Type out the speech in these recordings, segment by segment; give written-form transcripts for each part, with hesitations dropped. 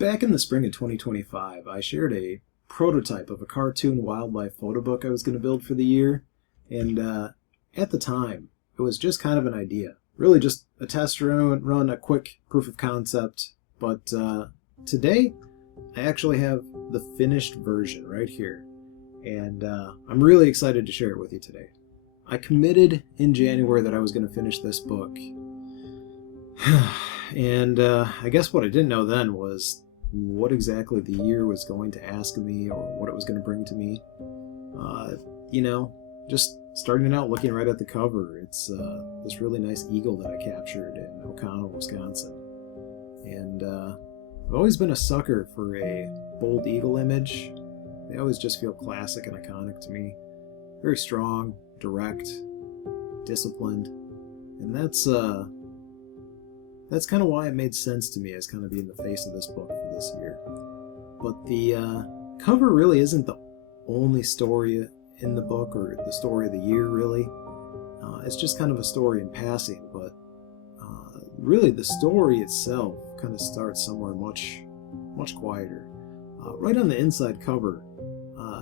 Back in the spring of 2025, I shared a prototype of a cartoon wildlife photo book I was going to build for the year, and at the time, it was just kind of an idea. Really just a test run, a quick proof of concept, but today, I actually have the finished version right here, and I'm really excited to share it with you today. I committed in January that I was going to finish this book, and I guess what I didn't know then was what exactly the year was going to ask of me or what it was going to bring to me. Just starting out looking right at the cover, it's this really nice eagle that I captured in Oconto, Wisconsin. And I've always been a sucker for a bold eagle image. They always just feel classic and iconic to me. Very strong, direct, disciplined, and that's kind of why it made sense to me as kind of being the face of this book for this year. But the cover really isn't the only story in the book, or the story of the year, really. It's just kind of a story in passing, but really the story itself kind of starts somewhere much quieter. Right on the inside cover,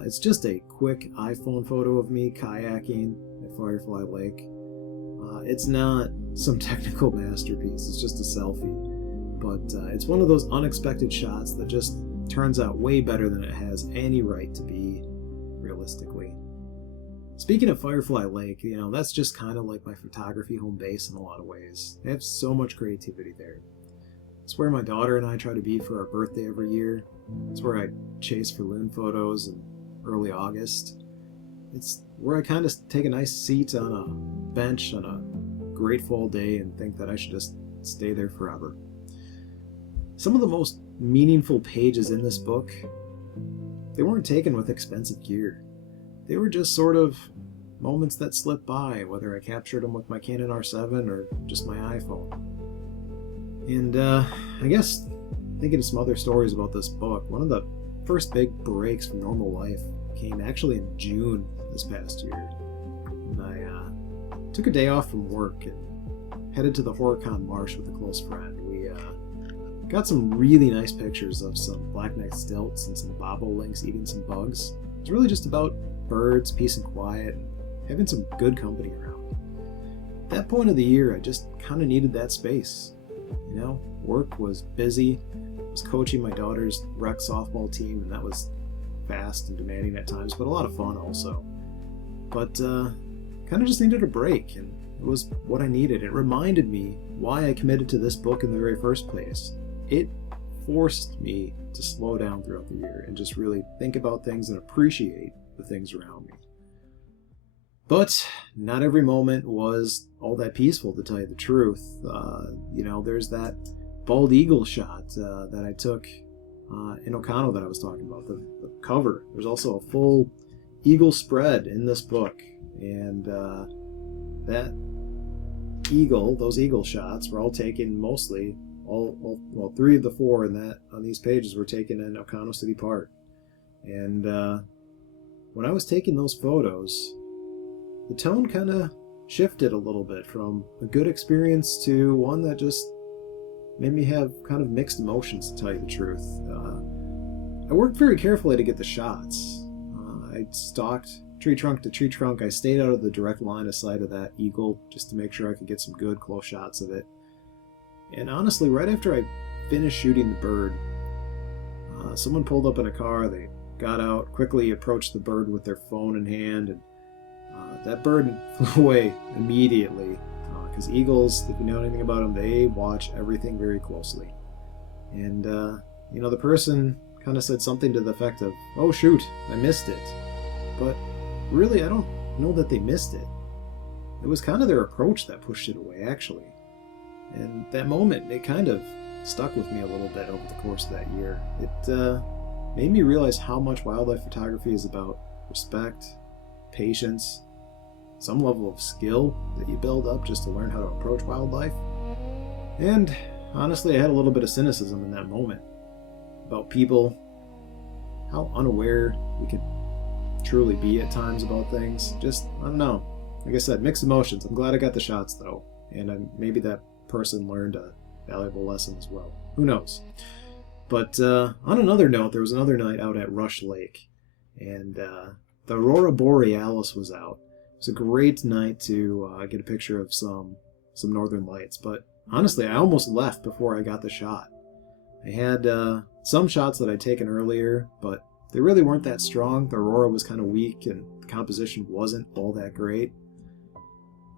it's just a quick iPhone photo of me kayaking at Firefly Lake. It's not some technical masterpiece, it's just a selfie. But it's one of those unexpected shots that just turns out way better than it has any right to be, realistically. Speaking of Firefly Lake, that's just kind of like my photography home base in a lot of ways. I have so much creativity there. It's where my daughter and I try to be for our birthday every year. It's where I chase for loon photos in early August. It's where I kind of take a nice seat on a bench on a great fall day and think that I should just stay there forever. Some of the most meaningful pages in this book, they weren't taken with expensive gear. They were just sort of moments that slipped by, whether I captured them with my Canon R7 or just my iPhone. And I guess thinking of some other stories about this book, one of the first big breaks from normal life came actually in June this past year. And I took a day off from work and headed to the Horicon Marsh with a close friend. We got some really nice pictures of some black-necked stilts and some bobolinks eating some bugs. It's really just about birds, peace and quiet, and having some good company around. At that point of the year, I just kind of needed that space. Work was busy. I was coaching my daughter's rec softball team, and that was fast and demanding at times, but a lot of fun also. But kind of just needed a break, and it was what I needed. It reminded me why I committed to this book in the very first place. It forced me to slow down throughout the year and just really think about things and appreciate the things around me. But not every moment was all that peaceful, to tell you the truth. There's that bald eagle shot that I took in Oconto that I was talking about, the cover. There's also a full eagle spread in this book, and that eagle, those eagle shots were all taken mostly, well, 3 of the 4 on these pages were taken in Oconto City Park. And when I was taking those photos, the tone kind of shifted a little bit from a good experience to one that just made me have kind of mixed emotions, to tell you the truth. I worked very carefully to get the shots. I stalked tree trunk to tree trunk. I stayed out of the direct line of sight of that eagle just to make sure I could get some good close shots of it. And honestly, right after I finished shooting the bird, someone pulled up in a car. They got out, quickly approached the bird with their phone in hand, and that bird flew away immediately. Because eagles, if you know anything about them, they watch everything very closely. And, the person kind of said something to the effect of, "Oh shoot, I missed it." But really, I don't know that they missed it. It was kind of their approach that pushed it away, actually. And that moment, it kind of stuck with me a little bit over the course of that year. It made me realize how much wildlife photography is about respect, patience, some level of skill that you build up just to learn how to approach wildlife. And honestly, I had a little bit of cynicism in that moment about people, how unaware we could truly be at times about things. Just, I don't know. Like I said, mixed emotions. I'm glad I got the shots though, and maybe that person learned a valuable lesson as well. Who knows? But on another note, there was another night out at Rush Lake, and the aurora borealis was out. It was a great night to get a picture of some northern lights, but honestly, I almost left before I got the shot. I had some shots that I'd taken earlier, but they really weren't that strong. The aurora was kind of weak, and the composition wasn't all that great.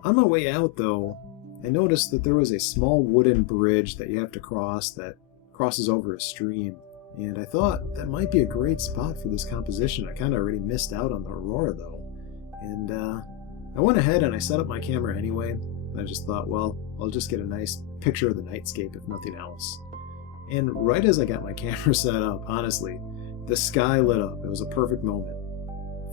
On my way out, though, I noticed that there was a small wooden bridge that you have to cross that crosses over a stream, and I thought that might be a great spot for this composition. I kind of already missed out on the aurora, though, and I went ahead and I set up my camera anyway. I just thought, well, I'll just get a nice picture of the nightscape if nothing else. And right as I got my camera set up, honestly, the sky lit up. It was a perfect moment.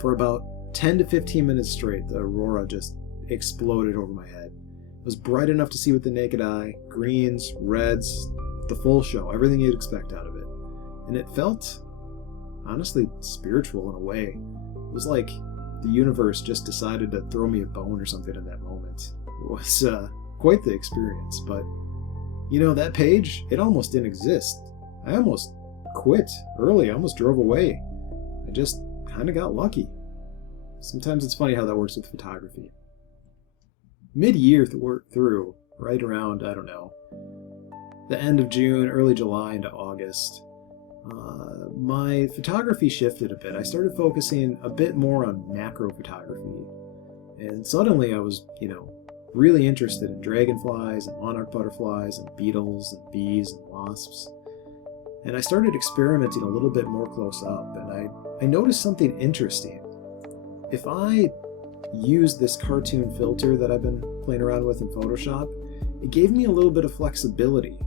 For about 10 to 15 minutes straight, the aurora just exploded over my head. It was bright enough to see with the naked eye, greens, reds, the full show, everything you'd expect out of it. And it felt, honestly, spiritual in a way. It was like the universe just decided to throw me a bone or something in that moment. It was quite the experience, but you know, that page, it almost didn't exist. I almost quit early. I almost drove away. I just kind of got lucky. Sometimes it's funny how that works with photography. Mid-year through, right around, I don't know, the end of June, early July into August, my photography shifted a bit. I started focusing a bit more on macro photography. And suddenly I was, really interested in dragonflies and monarch butterflies and beetles and bees and wasps. And I started experimenting a little bit more close up, and I noticed something interesting. If I used this cartoon filter that I've been playing around with in Photoshop, it gave me a little bit of flexibility.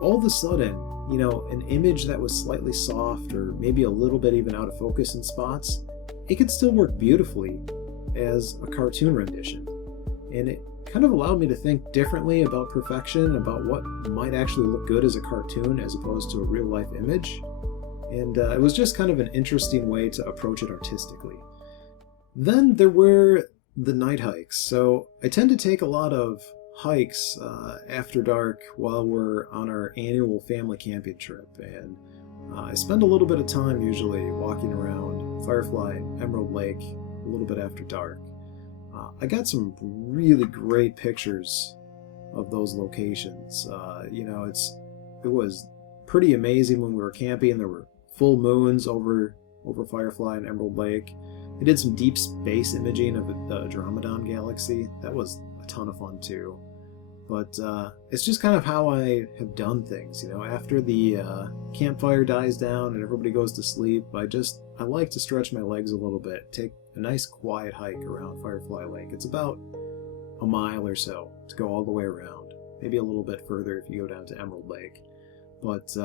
All of a sudden, an image that was slightly soft or maybe a little bit even out of focus in spots, it could still work beautifully as a cartoon rendition. And it kind of allowed me to think differently about perfection, about what might actually look good as a cartoon as opposed to a real life image. And it was just kind of an interesting way to approach it artistically. Then there were the night hikes. So I tend to take a lot of hikes after dark while we're on our annual family camping trip. And I spend a little bit of time usually walking around Firefly, Emerald Lake, a little bit after dark. I got some really great pictures of those locations. It was pretty amazing when we were camping. There were full moons over Firefly and Emerald Lake. I did some deep space imaging of the Andromeda Galaxy. That was a ton of fun too. But it's just kind of how I have done things. After the campfire dies down and everybody goes to sleep, I like to stretch my legs a little bit, take a nice quiet hike around Firefly Lake. It's about a mile or so to go all the way around, maybe a little bit further if you go down to Emerald Lake. But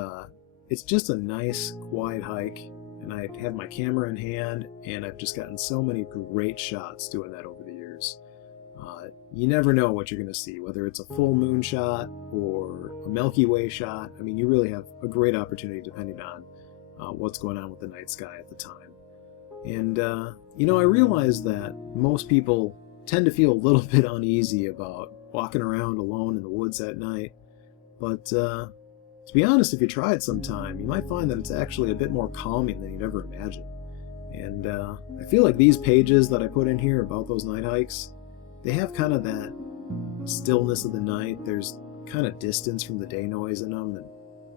it's just a nice quiet hike, and I have my camera in hand, and I've just gotten so many great shots doing that over the years. You never know what you're going to see, whether it's a full moon shot or a Milky Way shot. I mean, you really have a great opportunity depending on what's going on with the night sky at the time. And, I realize that most people tend to feel a little bit uneasy about walking around alone in the woods at night. But to be honest, if you try it sometime, you might find that it's actually a bit more calming than you'd ever imagine. And I feel like these pages that I put in here about those night hikes, they have kind of that stillness of the night. There's kind of distance from the day noise in them, and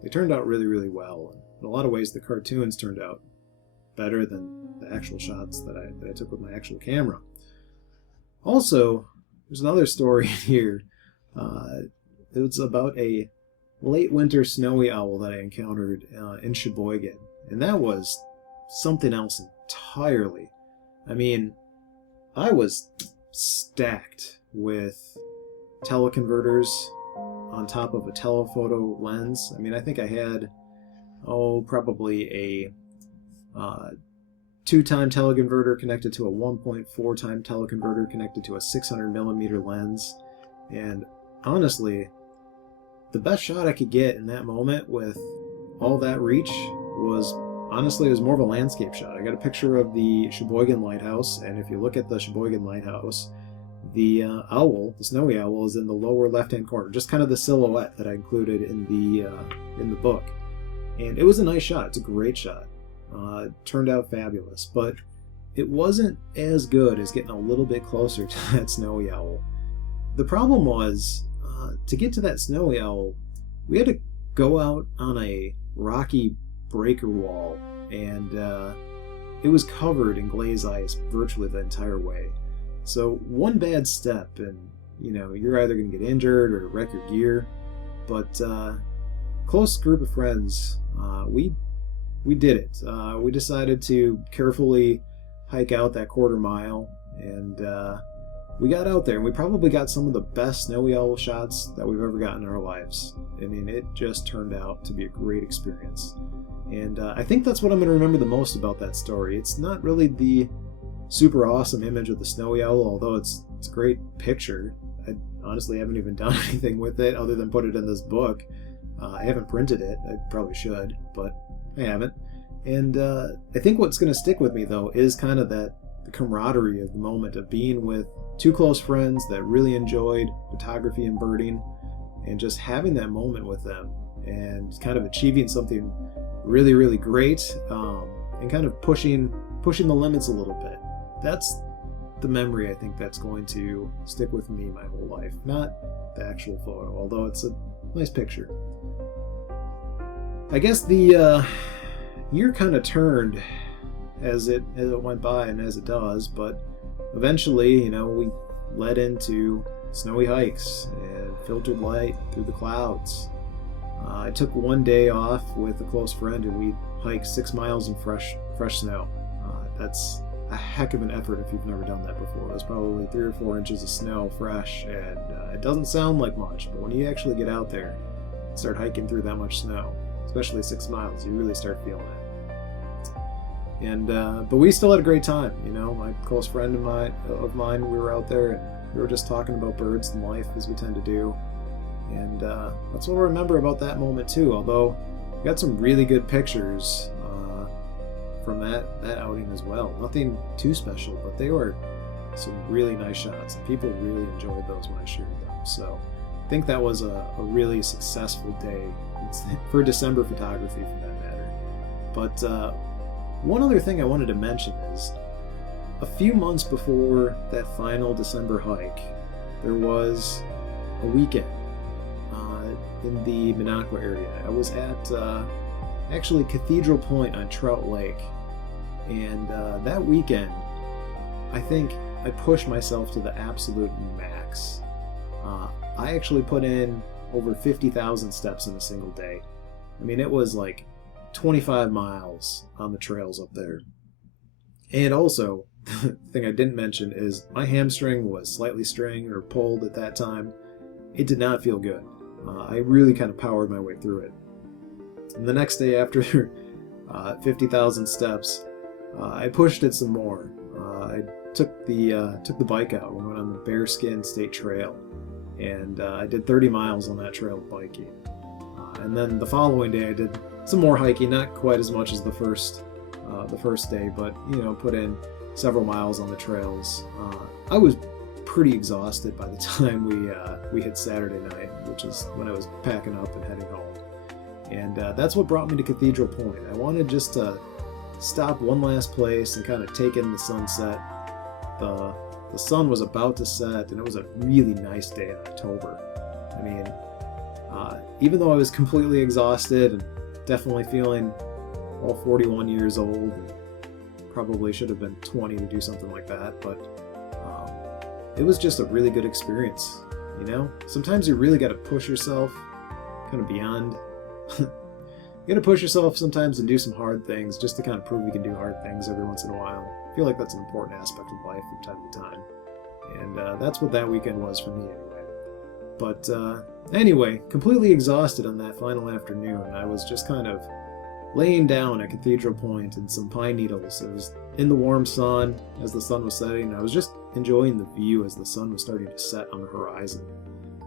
they turned out really, really well. And in a lot of ways, the cartoons turned out better than the actual shots that I took with my actual camera. Also, there's another story here. It was about a late winter snowy owl that I encountered in Sheboygan, and that was something else entirely. I mean, I was stacked with teleconverters on top of a telephoto lens. I mean, I think I had probably a 2-time teleconverter connected to a 1.4-time teleconverter connected to a 600mm lens. And honestly, the best shot I could get in that moment with all that reach was more of a landscape shot. I got a picture of the Sheboygan Lighthouse, and if you look at the Sheboygan Lighthouse, the owl, the snowy owl, is in the lower left-hand corner, just kind of the silhouette that I included in the book. And it was a nice shot. It's a great shot. It turned out fabulous, but it wasn't as good as getting a little bit closer to that snowy owl. The problem was, to get to that snowy owl, we had to go out on a rocky breaker wall, and it was covered in glaze ice virtually the entire way. So one bad step and you're either going to get injured or wreck your gear. But close group of friends, we did it. We decided to carefully hike out that quarter mile, and we got out there, and we probably got some of the best snowy owl shots that we've ever gotten in our lives. I mean, it just turned out to be a great experience. And I think that's what I'm going to remember the most about that story. It's not really the super awesome image of the snowy owl, although it's a great picture. I honestly haven't even done anything with it other than put it in this book. I haven't printed it. I probably should, but I haven't. And I think what's going to stick with me, though, is kind of the camaraderie of the moment of being with two close friends that really enjoyed photography and birding, and just having that moment with them and kind of achieving something really, really great, and kind of pushing the limits a little bit. That's the memory I think that's going to stick with me my whole life, not the actual photo, although it's a nice picture. I guess the year kind of turned as it went by, and as it does, but eventually, we led into snowy hikes and filtered light through the clouds. I took one day off with a close friend, and we hiked 6 miles in fresh snow. That's a heck of an effort if you've never done that before. It was probably 3 or 4 inches of snow fresh, and it doesn't sound like much, but when you actually get out there and start hiking through that much snow, especially 6 miles, you really start feeling it. And but we still had a great time. My close friend of mine, we were out there, and we were just talking about birds and life, as we tend to do. And that's what I remember about that moment too, although we got some really good pictures from that outing as well. Nothing too special, but they were some really nice shots, and people really enjoyed those when I shared them. So I think that was a really successful day for December photography, for that matter. But one other thing I wanted to mention is, a few months before that final December hike, there was a weekend in the Minocqua area. I was at actually Cathedral Point on Trout Lake, and that weekend I think I pushed myself to the absolute max. I actually put in over 50,000 steps in a single day. I mean, it was like 25 miles on the trails up there. And also, the thing I didn't mention is my hamstring was slightly strained or pulled at that time. It did not feel good. I really kind of powered my way through it. And the next day, after 50,000 steps, I pushed it some more. I took the bike out. We went on the Bearskin State Trail, and I did 30 miles on that trail biking. And then the following day, I did some more hiking, not quite as much as the first day, but put in several miles on the trails. I was pretty exhausted by the time we hit Saturday night, which is when I was packing up and heading home. And that's what brought me to Cathedral Point. I wanted just to stop one last place and kind of take in the sunset. The sun was about to set, and it was a really nice day in October. I mean, even though I was completely exhausted and definitely feeling all 41 years old, and probably should have been 20 to do something like that, but it was just a really good experience. Sometimes you really got to push yourself kind of beyond. You got to push yourself sometimes and do some hard things just to kind of prove you can do hard things every once in a while. I feel like that's an important aspect of life from time to time, and that's what that weekend was for me anyway. But anyway, completely exhausted on that final afternoon, I was just kind of laying down at Cathedral Point in some pine needles. It was in the warm sun as the sun was setting. I was just enjoying the view as the sun was starting to set on the horizon.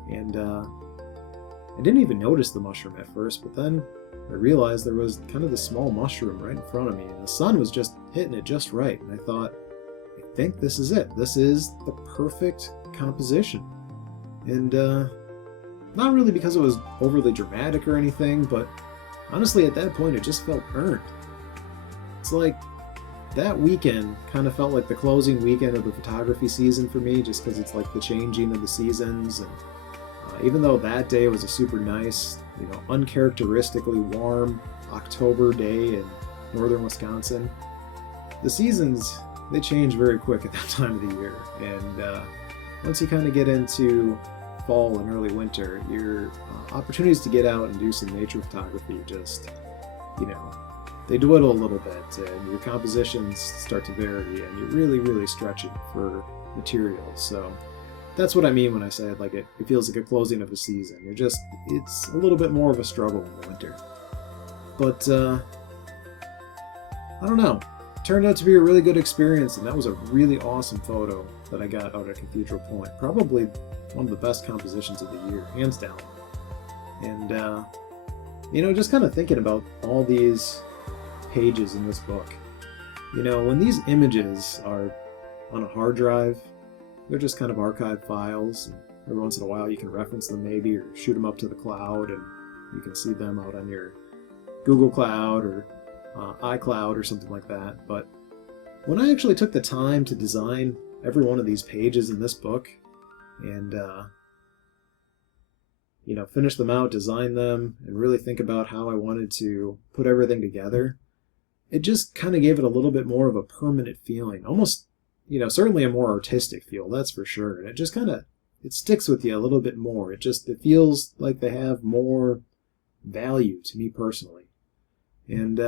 And I didn't even notice the mushroom at first, but then I realized there was kind of this small mushroom right in front of me, and the sun was just hitting it just right. And I thought, I think this is it. This is the perfect composition. And not really because it was overly dramatic or anything, but honestly, at that point, it just felt earned. It's like that weekend kind of felt like the closing weekend of the photography season for me, just because it's like the changing of the seasons. And even though that day was a super nice, uncharacteristically warm October day in northern Wisconsin, the seasons, they change very quick at that time of the year. And once you kind of get into fall and early winter, your opportunities to get out and do some nature photography just, they dwindle a little bit, and your compositions start to vary, and you're really, really stretching for materials. So that's what I mean when I say it feels like a closing of a season. It's a little bit more of a struggle in the winter. But I don't know. It turned out to be a really good experience, and that was a really awesome photo that I got out at Cathedral Point. Probably one of the best compositions of the year, hands down. And just kind of thinking about all these pages in this book. When these images are on a hard drive, they're just kind of archived files. And every once in a while you can reference them maybe, or shoot them up to the cloud, and you can see them out on your Google Cloud or iCloud or something like that. But when I actually took the time to design every one of these pages in this book and finish them out, design them, and really think about how I wanted to put everything together, it just kind of gave it a little bit more of a permanent feeling. Almost, certainly a more artistic feel, that's for sure. And it just it sticks with you a little bit more. It feels like they have more value to me personally. And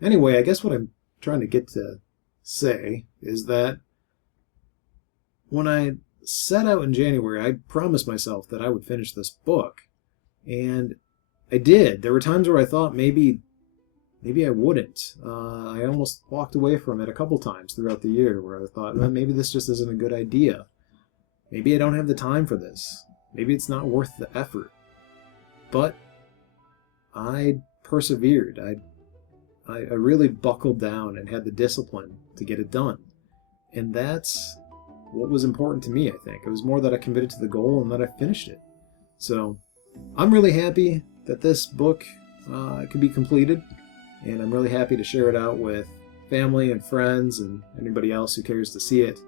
anyway, I guess what I'm trying to get to say is that when I set out in January, I promised myself that I would finish this book. And I did. There were times where I thought maybe I wouldn't. I almost walked away from it a couple times throughout the year where I thought, well, maybe this just isn't a good idea. Maybe I don't have the time for this. Maybe it's not worth the effort. But I persevered. I really buckled down and had the discipline to get it done. And that's what was important to me, I think. It was more that I committed to the goal and that I finished it. So I'm really happy that this book could be completed, and I'm really happy to share it out with family and friends and anybody else who cares to see it.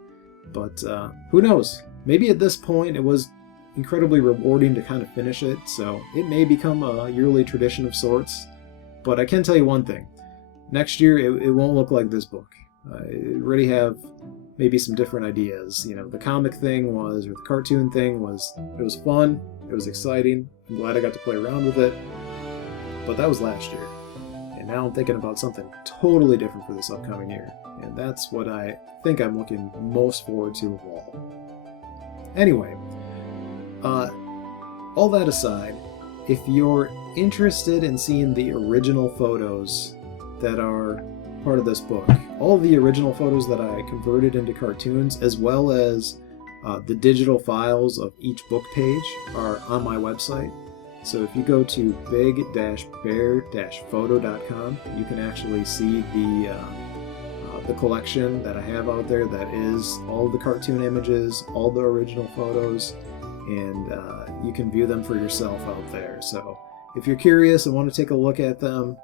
But who knows? Maybe at this point it was incredibly rewarding to kind of finish it, so it may become a yearly tradition of sorts. But I can tell you one thing. Next year it won't look like this book. I already have maybe some different ideas. The comic thing or the cartoon thing was fun. It was exciting. I'm glad I got to play around with it. But that was last year. And now I'm thinking about something totally different for this upcoming year. And that's what I think I'm looking most forward to of all. Anyway, all that aside, if you're interested in seeing the original photos that are part of this book, all of the original photos that I converted into cartoons, as well as the digital files of each book page, are on my website. So if you go to big-bear-photo.com, you can actually see the collection that I have out there that is all the cartoon images, all the original photos, and you can view them for yourself out there. So if you're curious and want to take a look at them,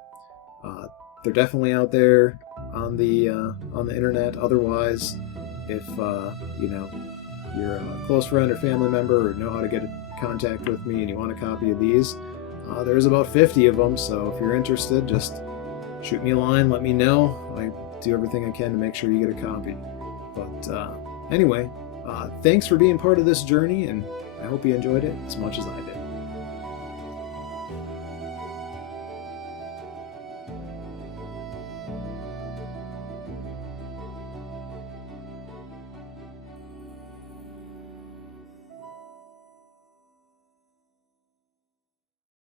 they're definitely out there on the internet. Otherwise, if you're a close friend or family member or know how to get in contact with me and you want a copy of these, there's about 50 of them. So if you're interested, just shoot me a line, let me know. I do everything I can to make sure you get a copy. But anyway, thanks for being part of this journey, and I hope you enjoyed it as much as I did.